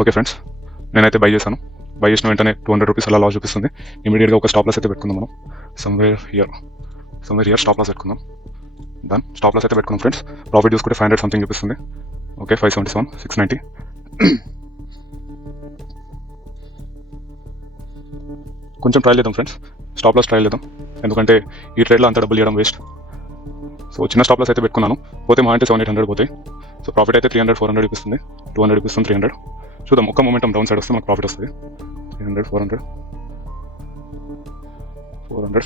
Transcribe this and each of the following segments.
Okay friends, నేనైతే by చేశాను. By చేసిన వెంటనే 200 రూపీస్ అలా లాస్ చూపిస్తుంది. ఇమీడియట్గా ఒక స్టాప్ లాస్ అయితే పెట్టుకుందాం మనం. సమ్వేర్ హియర్ స్టాప్ లాస్ పెట్టుకుందాం. దాని స్టాప్ లాస్ అయితే పెట్టుకుందాం ఫ్రెండ్స్. ప్రాఫిట్ చూసుకుంటే 500 సంథింగ్ చూపిస్తుంది. ఓకే, 577, 690. కొంచెం ట్రయల్ చేద్దాం ఫ్రెండ్స్, స్టాప్ లాస్ ట్రయల్ చేద్దాం. ఎందుకంటే ఈ ట్రేడ్లో అంత డబ్బులు ఇవ్వడం వేస్ట్. సో చిన్న స్టాప్ లాస్ అయితే పెట్టుకున్నాను. పోతే మా అంటే 700-800 పోతాయి. సో ప్రాఫిట్ అయితే 300-400 చూపిస్తుంది, 200 చూపిస్తుంది, 300. చూద్దాం, ఒక్క మూమెంటం డౌన్ సైడ్ వస్తే మనకు ప్రాఫిట్ వస్తుంది. 300, 400,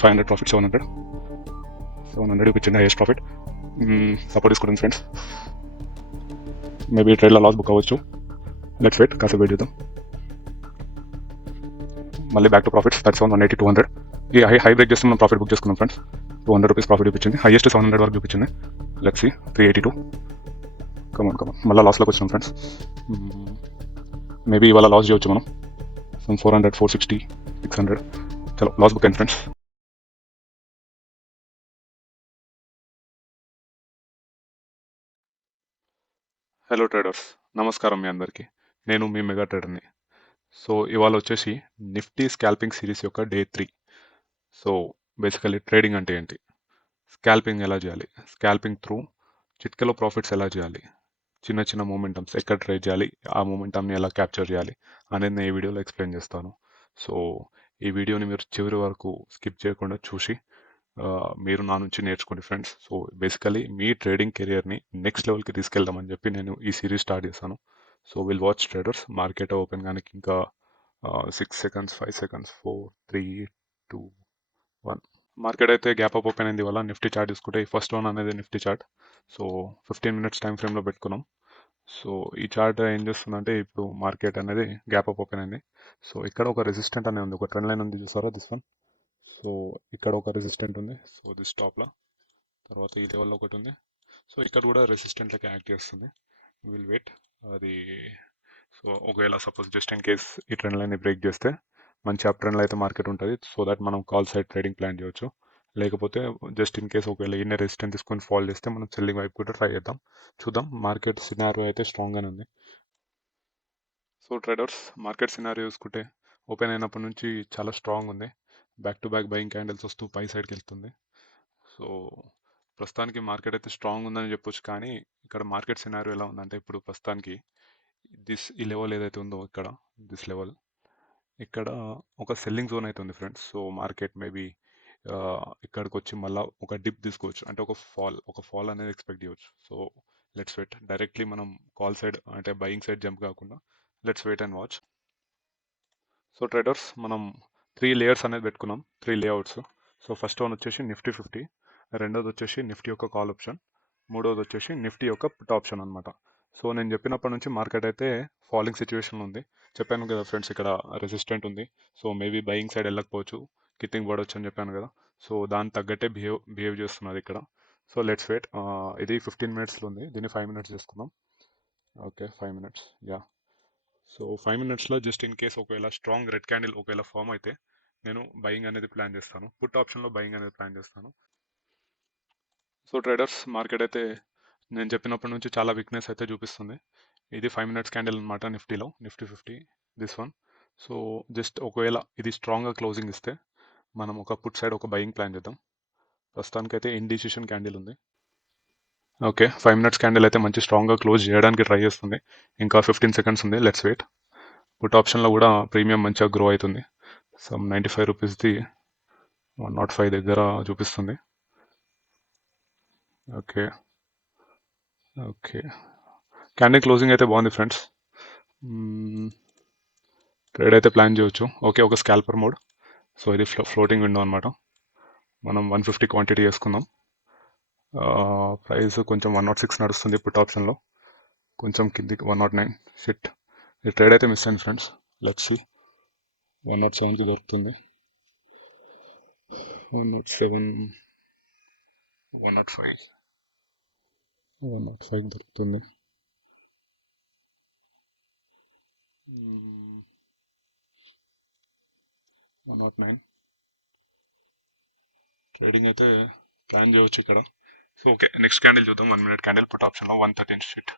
500 ప్రాఫిట్, 700 చూపించింది హైయెస్ట్ ప్రాఫిట్. సపోర్ట్ తీసుకుంటుంది ఫ్రెండ్స్. మేబీ ట్రేడ్లో లాస్ బుక్ అవ్వచ్చు. లెట్స్ వెయిట్, కాసేపు వెయిట్ చేద్దాం. మళ్ళీ బ్యాక్ టు ప్రాఫిట్స్. 37, 180, 200. ఈ హై బ్రేక్ చేస్తే మనం ప్రాఫిట్ బుక్ చేసుకున్నాం ఫ్రెండ్స్. 200 రూపీస్ ప్రాఫిట్ చూపించింది. హైయెస్ట్ 700 వరకు చూపించింది. Let's see, 382. కమాన్ మళ్ళీ లాస్లోకి వచ్చినాం ఫ్రెండ్స్. మేబీ ఇవాళ లాస్ చేయవచ్చు మనం. 400, 460, 600. చలో లాస్ బుక్ అయింది ఫ్రెండ్స్. హలో ట్రేడర్స్, నమస్కారం మీ అందరికీ. నేను మీ మెగా ట్రేడర్ని. సో ఇవాళ వచ్చేసి నిఫ్టీ స్కాల్పింగ్ సిరీస్ యొక్క డే 3. సో బేసికలీ ట్రేడింగ్ అంటే ఏంటి, స్కాల్పింగ్ ఎలా చేయాలి, స్కాల్పింగ్ త్రూ చిట్కలో ప్రాఫిట్స్ ఎలా చేయాలి, చిన్న చిన్న మూమెంటమ్స్ ఎక్కడ ట్రేడ్ చేయాలి, ఆ మూమెంటమ్ని ఎలా క్యాప్చర్ చేయాలి అనేది నేను ఈ వీడియోలో ఎక్స్ప్లెయిన్ చేస్తాను. సో ఈ వీడియోని మీరు చివరి వరకు స్కిప్ చేయకుండా చూసి మీరు నా నుంచి నేర్చుకోండి ఫ్రెండ్స్. సో బేసికలీ మీ ట్రేడింగ్ కెరియర్ని నెక్స్ట్ లెవెల్కి తీసుకెళ్దామని చెప్పి నేను ఈ సిరీస్ స్టార్ట్ చేశాను. So will watch traders. Market open కానీ ఇంకా 6 సెకండ్స్, 5 సెకండ్స్, 4, 3, 2, 1. మార్కెట్ అయితే గ్యాప్ అప్ ఓపెన్ అయింది. వల్ల నిఫ్టీ చార్ట్ తీసుకుంటే ఈ ఫస్ట్ వన్ అనేది Nifty chart. So 15 minutes time ఫ్రేమ్లో పెట్టుకున్నాం. సో ఈ చార్ట్ ఏం చేస్తుందంటే ఇప్పుడు మార్కెట్ అనేది గ్యాప్ అప్ ఓపెన్ అయింది. సో ఇక్కడ ఒక రెసిస్టెంట్ అనేది ఉంది, ఒక ట్రెండ్ లైన్ ఉంది చూసారా, దిస్ వన్. సో ఇక్కడ ఒక రెసిస్టెంట్ ఉంది. సో దిస్ టాప్లో, తర్వాత ఈ లెవెల్లో ఒకటి ఉంది. సో ఇక్కడ కూడా రెసిస్టెంట్ లెక్క యాక్ట్ చేస్తుంది. విల్ వెయిట్ అది. సో ఒకవేళ సపోజ్ జస్ట్ ఇన్ కేస్ ఈ ట్రెండ్ లైన్ని బ్రేక్ చేస్తే మంచి అప్ ట్రెండ్లో అయితే మార్కెట్ ఉంటుంది. సో దట్ మనం కాల్ సైడ్ ట్రేడింగ్ ప్లాన్ చేయొచ్చు. లేకపోతే జస్ట్ ఇన్ కేస్ ఒకవేళ ఈయన రెసిస్టెంట్ తీసుకొని ఫాల్ చేస్తే మనం సెల్లింగ్ వైపు కూడా ట్రై చేద్దాం. చూద్దాం. మార్కెట్ సినారియో అయితే స్ట్రాంగ్గానే ఉంది. సో ట్రేడర్స్, మార్కెట్ సినారియో చూసుకుంటే ఓపెన్ అయినప్పటి నుంచి చాలా స్ట్రాంగ్ ఉంది. Back to back buying candles వస్తూ పై సైడ్కి వెళ్తుంది. సో ప్రస్తుతానికి మార్కెట్ అయితే స్ట్రాంగ్ ఉందని చెప్పొచ్చు. కానీ ఇక్కడ మార్కెట్ సినారియో ఎలా ఉందంటే ఇప్పుడు ప్రస్తుతానికి ఈ లెవెల్ ఏదైతే ఉందో ఇక్కడ, దిస్ లెవెల్, ఇక్కడ ఒక సెల్లింగ్ జోన్ అయితే ఉంది ఫ్రెండ్స్. సో మార్కెట్ మేబీ ఇక్కడికి వచ్చి మళ్ళీ ఒక డిప్ తీసుకోవచ్చు, అంటే ఒక ఫాల్ అనేది ఎక్స్పెక్ట్ చేయవచ్చు. So let's wait. డైరెక్ట్లీ మనం కాల్ సైడ్ అంటే బయింగ్ సైడ్ జంప్ కాకుండా let's wait and watch. So traders, మనం 3 లేయర్స్ అనేది పెట్టుకున్నాం, 3 లేఅవుట్స్. సో ఫస్ట్ వన్ వచ్చేసి నిఫ్టీ 50, రెండోది వచ్చేసి నిఫ్టీ యొక్క కాల్ ఆప్షన్, మూడోది వచ్చేసి నిఫ్టీ యొక్క పుట్ ఆప్షన్ అనమాట. సో నేను చెప్పినప్పటి నుంచి మార్కెట్ అయితే ఫాలింగ్ సిచ్యువేషన్ ఉంది. చెప్పాను కదా ఫ్రెండ్స్, ఇక్కడ రెసిస్టెంట్ ఉంది. సో మేబీ బయింగ్ సైడ్ వెళ్ళకపోవచ్చు, కిట్టింగ్ పడవచ్చు అని చెప్పాను కదా. సో దాని తగ్గట్టే బిహేవ్ చేస్తున్నది ఇక్కడ. So let's wait. ఇది 15 మినిట్స్లో ఉంది, దీన్ని 5 మినిట్స్ చేసుకుందాం. Okay, 5 minutes, yeah. సో 5 మినిట్స్లో జస్ట్ ఇన్ కేస్ ఒకవేళ స్ట్రాంగ్ రెడ్ క్యాండిల్ ఒకవేళ ఫామ్ అయితే నేను బయింగ్ అనేది ప్లాన్ చేస్తాను, పుట్ ఆప్షన్లో బయింగ్ అనేది ప్లాన్ చేస్తాను. సో ట్రేడర్స్, మార్కెట్ అయితే నేను చెప్పినప్పటి నుంచి చాలా వీక్నెస్ అయితే చూపిస్తుంది. ఇది 5 మినిట్స్ క్యాండిల్ అనమాట నిఫ్టీలో, Nifty 50, this one. So just ఒకవేళ ఇది స్ట్రాంగ్గా క్లోజింగ్ ఇస్తే మనం ఒక పుట్ సైడ్ ఒక బయింగ్ ప్లాన్ చేద్దాం. ప్రస్తుతానికైతే ఇండిసిషన్ క్యాండిల్ ఉంది. ఓకే, 5 మినిట్స్ క్యాండిల్ అయితే మంచి స్ట్రాంగ్గా క్లోజ్ చేయడానికి ట్రై చేస్తుంది. ఇంకా 15 సెకండ్స్ ఉంది, లెట్స్ వెయిట్. పుట్ ఆప్షన్లో కూడా ప్రీమియం మంచిగా గ్రో అవుతుంది. సమ్ 95 రూపీస్ది 105 దగ్గర చూపిస్తుంది. ఓకే క్యాండిల్ క్లోజింగ్ అయితే బాగుంది ఫ్రెండ్స్. ట్రేడ్ అయితే ప్లాన్ చేయొచ్చు. ఓకే, ఒక స్కాల్పర్ మోడ్. సో ఇది ఫ్లోటింగ్ విండో అనమాట. మనం 150 క్వాంటిటీ చేసుకుందాం. ప్రైస్ కొంచెం 106 నడుస్తుంది పుట్ ఆప్షన్లో, కొంచెం కిందికి 109 సిట్. ఈ ట్రేడ్ అయితే మిస్ అయింది ఫ్రెండ్స్. లెట్స్ సీ, 107కి దొరుకుతుంది, 107, 105 దొరుకుతుంది. 109 ట్రేడింగ్ అయితే ప్లాన్ చేయవచ్చు ఇక్కడ. సో ఓకే, నెక్స్ట్ క్యాండిల్ చూద్దాం. 1 మినిట్ క్యాండిల్ పుట్ ఆప్షన్లో 113 షీట్.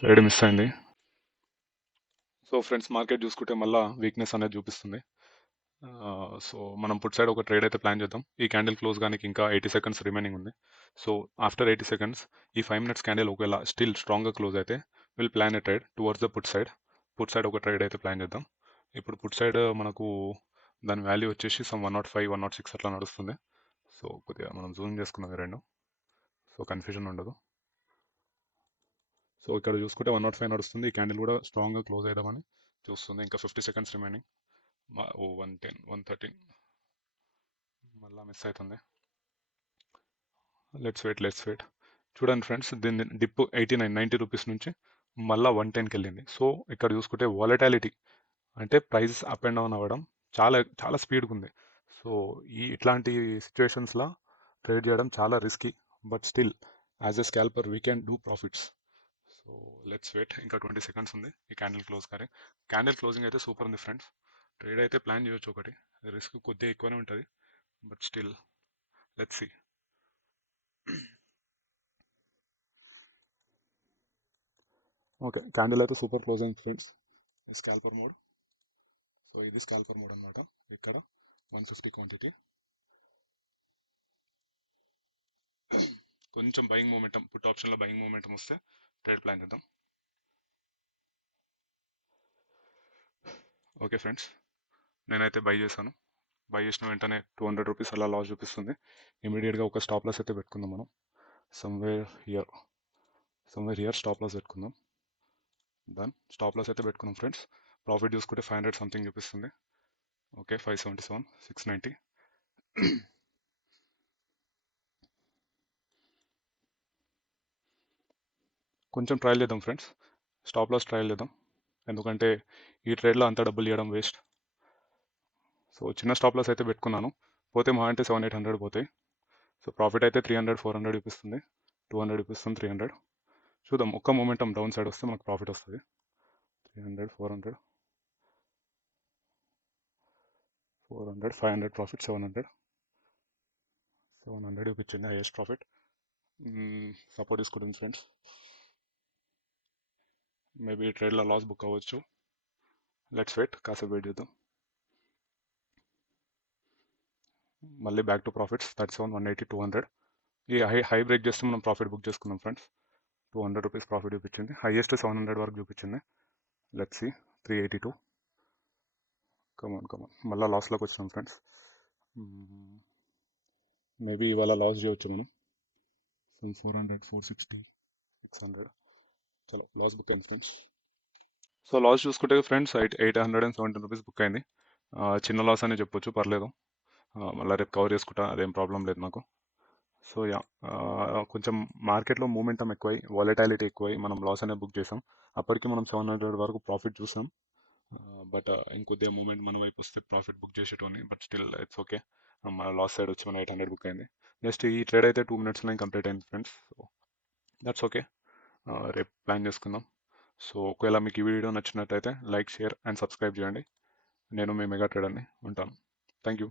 ట్రేడ్ మిస్ అయింది. సో ఫ్రెండ్స్, మార్కెట్ చూసుకుంటే మళ్ళీ వీక్నెస్ అనేది చూపిస్తుంది. సో మనం పుట్ సైడ్ ఒక ట్రేడ్ అయితే ప్లాన్ చేద్దాం. ఈ క్యాండిల్ క్లోజ్ కానీ ఇంకా 80 సెకండ్స్ రిమైనింగ్ ఉంది. సో ఆఫ్టర్ 80 సెకండ్స్ ఈ 5 మినిట్స్ క్యాండిల్ ఒకవేళ స్టిల్ స్ట్రాంగ్గా క్లోజ్ అయితే will plan a trade towards the put side ఒక ట్రేడ్ అయితే ప్లాన్ చేద్దాం. ఇప్పుడు పుట్ సైడ్ మనకు దాని వాల్యూ వచ్చేసి సమ్ 105 106 అట్లా నడుస్తుంది. సో కొద్దిగా మనం జూమ్ చేసుకున్నాం ఈ రెండు, సో కన్ఫ్యూజన్ ఉండదు. సో ఇక్కడ చూసుకుంటే 105 నడుస్తుంది. ఈ క్యాండిల్ కూడా స్ట్రాంగ్గా క్లోజ్ అయిదామని చూస్తుంది. ఇంకా 50 సెకండ్స్ రిమైనింగ్. 110 113 మళ్ళీ మిస్ అవుతుంది. Let's wait. చూడండి ఫ్రెండ్స్, దీన్ని డిప్ 90 రూపీస్ నుంచి మళ్ళీ 110కి వెళ్ళింది. సో ఇక్కడ చూసుకుంటే వాలటాలిటీ అంటే ప్రైస్ అప్ అండ్ డౌన్ అవ్వడం చాలా చాలా స్పీడ్గా ఉంది. సో ఇట్లాంటి సిచ్యువేషన్స్లో ట్రేడ్ చేయడం చాలా risky. But still as a scalper we can do profits. So let's wait. ఇంకా 20 సెకండ్స్ ఉంది ఈ క్యాండిల్ క్లోజ్ కానీ. క్యాండిల్ క్లోజింగ్ అయితే సూపర్ ఉంది ఫ్రెండ్స్. ట్రేడ్ అయితే ప్లాన్ చేయొచ్చు. ఒకటి రిస్క్ కొద్దిగా ఎక్కువనే ఉంటుంది, but still let's see. Okay, candle అయితే సూపర్ క్లోజ్ అయింది ఫ్రెండ్స్. Scalper mode. సో ఇది స్కాల్పర్ మోడ్ అనమాట. ఇక్కడ 150 క్వాంటిటీ. కొంచెం బయింగ్ మూమెంటం, పుట్ ఆప్షన్లో బయింగ్ మూమెంటం వస్తే ట్రేడ్ ప్లాన్ చేద్దాం. ఓకే ఫ్రెండ్స్, నేనైతే బై చేశాను. బై చేసిన వెంటనే 200 రూపీస్ అలా లాస్ చూపిస్తుంది. ఇమీడియట్గా ఒక స్టాప్ లాస్ అయితే పెట్టుకుందాం మనం. సమ్వేర్ హియర్ స్టాప్ లాస్ పెట్టుకుందాం. డన్. స్టాప్ లాస్ అయితే పెట్టుకున్నాం ఫ్రెండ్స్. ప్రాఫిట్ చూసుకుంటే 500 సంథింగ్ చూపిస్తుంది. ఓకే, 577 690. కొంచెం ట్రయల్ చేద్దాం ఫ్రెండ్స్. స్టాప్ లాస్ ట్రయల్ చేద్దాం, ఎందుకంటే ఈ ట్రేడ్లో అంత డబ్బులు ఇవ్వడం వేస్ట్. సో చిన్న స్టాప్ లాస్ అయితే పెట్టుకున్నాను. పోతే మా అంటే 700-800 పోతాయి. సో ప్రాఫిట్ అయితే 300-400 చూపిస్తుంది. 200 చూపిస్తుంది, 300. చూద్దాం, ఒక్క మూమెంటం డౌన్ సైడ్ వస్తే మనకు ప్రాఫిట్ వస్తుంది. 300 400 400 500 ప్రాఫిట్. 700 చూపించింది హైయెస్ట్ ప్రాఫిట్. సపోర్ట్ తీసుకుంటుంది ఫ్రెండ్స్. మేబీ ట్రేడ్లో లాస్ బుక్ అవ్వచ్చు. లెట్స్ వెయిట్, కాసేపు వెయిట్ చేద్దాం. మళ్ళీ బ్యాక్ టు ప్రాఫిట్స్. 37 180 200. ఈ హై బ్రేక్ చేస్తే మనం ప్రాఫిట్ బుక్ చేసుకుందాం ఫ్రెండ్స్. 200 రూపీస్ ప్రాఫిట్ చూపించింది. హైయెస్ట్ 700 వరకు చూపించింది. Let's see. 382. కమాన్ మళ్ళీ లాస్లోకి వచ్చినాం ఫ్రెండ్స్. మేబీ ఇవాళ లాస్ చేయవచ్చు మనం. 400 460 600. చాలా లాస్ బుక్ అయింది ఫ్రెండ్స్. సో లాస్ చూసుకుంటే ఫ్రెండ్స్ 817 రూపీస్ బుక్ అయింది. చిన్న లాస్ అని చెప్పొచ్చు, పర్లేదు. మళ్ళీ రేపు కవర్ చేసుకుంటా, అదేం ప్రాబ్లం లేదు నాకు. సో యా, కొంచెం మార్కెట్లో మూమెంటం ఎక్కువై వాలటాలిటీ ఎక్కువై మనం లాస్ అనేది బుక్ చేసాం. అప్పటికి మనం 700 వరకు ప్రాఫిట్ చూసాం. బట్ ఇంకొద్దిగా మూమెంట్ మన వైపు వస్తే ప్రాఫిట్ బుక్ చేసేటోని. But still it's okay. మన లాస్ సైడ్ వచ్చి మన 800 బుక్ అయింది. నెక్స్ట్ ఈ ట్రేడ్ అయితే 2 మినిట్స్లో కంప్లీట్ అయింది ఫ్రెండ్స్. So that's okay. రేపు ప్లాన్ చేసుకుందాం. సో ఒకవేళ మీకు ఈ వీడియో నచ్చినట్టయితే లైక్, షేర్ అండ్ సబ్స్క్రైబ్ చేయండి. నేను మీ మెగా ట్రేడర్ని. ఉంటాను. Thank you.